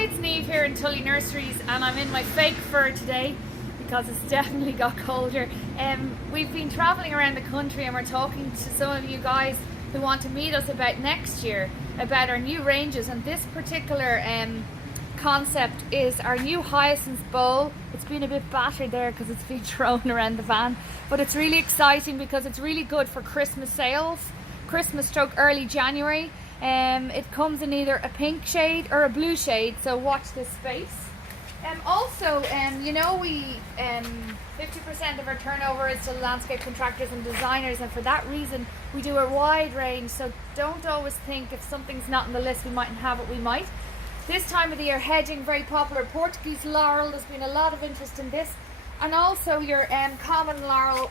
Hi, it's Neve here in Tully Nurseries, and I'm in my fake fur today because it's definitely got colder. We've been travelling around the country and we're talking to some of you guys who want to meet us about next year, about our new ranges, and this particular concept is our new hyacinth bowl. It's been a bit battered there because it's been thrown around the van, but it's really exciting because it's really good for Christmas sales, Christmas stroke early January. It comes in either a pink shade or a blue shade, so watch this space. Also, you know, we 50% of our turnover is to landscape contractors and designers, and for that reason we do a wide range, so don't always think if something's not on the list we mightn't have it. We might. This time of the year, hedging, very popular. Portuguese Laurel, there's been a lot of interest in this, and also your common laurel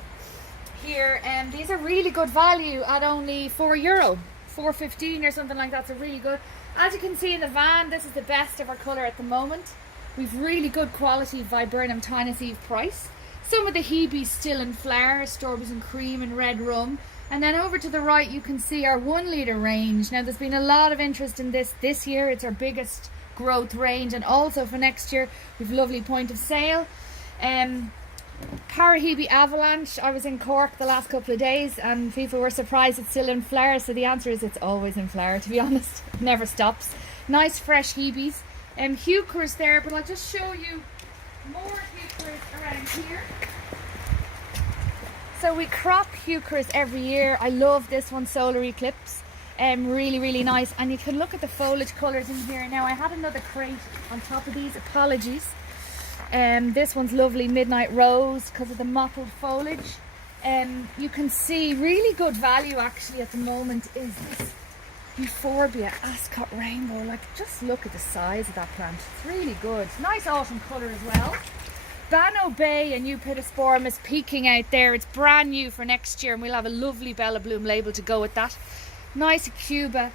here. These are really good value at only €4, $4.15 or something like that, so really good. As you can see in the van, this is the best of our colour at the moment. We've really good quality Viburnum Tinus Eve price. Some of the Hebes still in flower, strawberries and cream and red rum. And then over to the right you can see our 1 litre range. Now there's been a lot of interest in this year. It's our biggest growth range, and also for next year we've lovely point of sale. Hebe Avalanche, I was in Cork the last couple of days and people were surprised it's still in flower, so the answer is it's always in flower, to be honest. It never stops. Nice fresh Hebes. Heuchers there, but I'll just show you more heuchers around here. So we crop heuchers every year. I love this one, Solar Eclipse. Really nice, and you can look at the foliage colours in here. Now I had another crate on top of these, apologies. This one's lovely, Midnight Rose, because of the mottled foliage. You can see really good value actually at the moment is this Euphorbia Ascot Rainbow. Like, just look at the size of that plant. It's really good. Nice autumn colour as well. Bano Bay, a new Pittosporum, is peeking out there. It's brand new for next year and we'll have a lovely Bella Bloom label to go with that. Nice Cuba.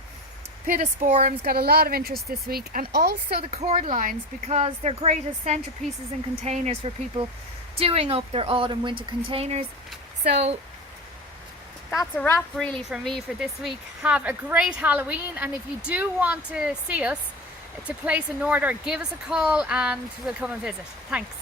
Pittosporum's got a lot of interest this week, and also the cordylines, because they're great as centerpieces and containers for people doing up their autumn winter containers. So that's a wrap really from me for this week. Have a great Halloween, and if you do want to see us, to place an order, give us a call and we'll come and visit. Thanks.